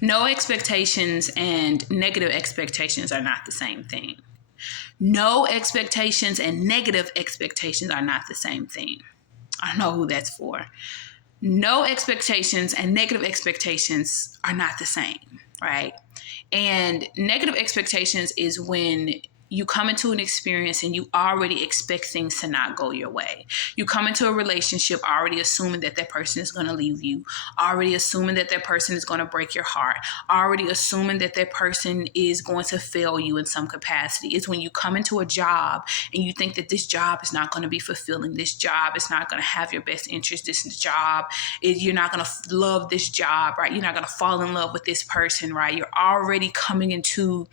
No expectations and negative expectations are not the same thing. No expectations and negative expectations are not the same thing. I don't know who that's for. No expectations and negative expectations are not the same, right? And negative expectations is when you come into an experience and you already expect things to not go your way. You come into a relationship already assuming that that person is going to leave you, already assuming that that person is going to break your heart, already assuming that that person is going to fail you in some capacity. It's when you come into a job and you think that this job is not going to be fulfilling. This job is not going to have your best interest. This job, you're not going to love this job, right? You're not going to fall in love with this person, right? You're already coming into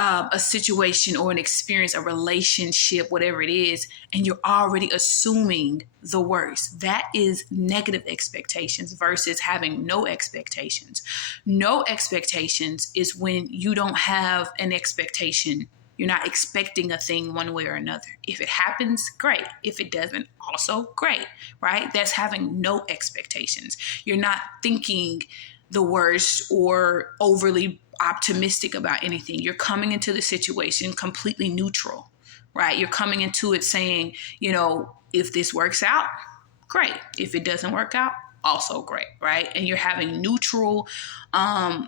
a situation or an experience, a relationship, whatever it is, and you're already assuming the worst. That is negative expectations versus having no expectations. No expectations is when you don't have an expectation. You're not expecting a thing one way or another. If it happens, great. If it doesn't, also great, right? That's having no expectations. You're not thinking the worst or overly optimistic about anything. You're coming into the situation completely neutral, right? You're coming into it saying, if this works out, great. If it doesn't work out, also great, right? And you're having neutral,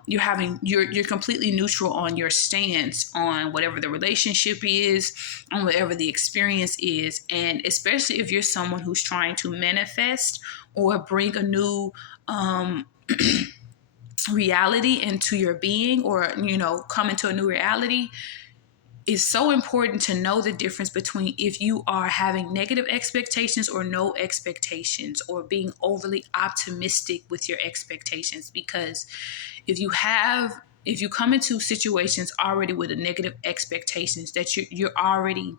you're completely neutral on your stance on whatever the relationship is, on whatever the experience is. And especially if you're someone who's trying to manifest or bring a new, reality into your being, or come into a new reality, is so important to know the difference between if you are having negative expectations or no expectations, or being overly optimistic with your expectations. Because if you come into situations already with a negative expectations, that you're already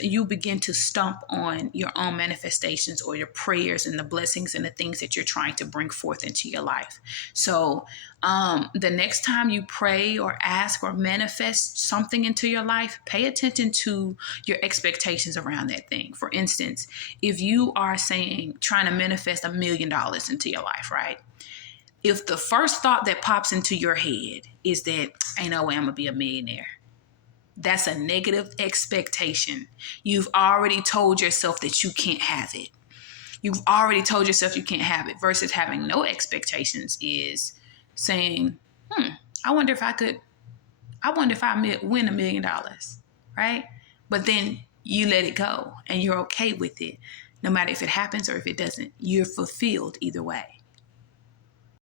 you begin to stump on your own manifestations or your prayers and the blessings and the things that you're trying to bring forth into your life. So the next time you pray or ask or manifest something into your life, pay attention to your expectations around that thing. For instance, if you are trying to manifest $1 million into your life, right? If the first thought that pops into your head is that ain't no way I'm gonna be a millionaire, that's a negative expectation. You've already told yourself that you can't have it. You've already told yourself you can't have it, versus having no expectations is saying, I wonder if I win $1 million, right? But then you let it go and you're okay with it. No matter if it happens or if it doesn't, you're fulfilled either way.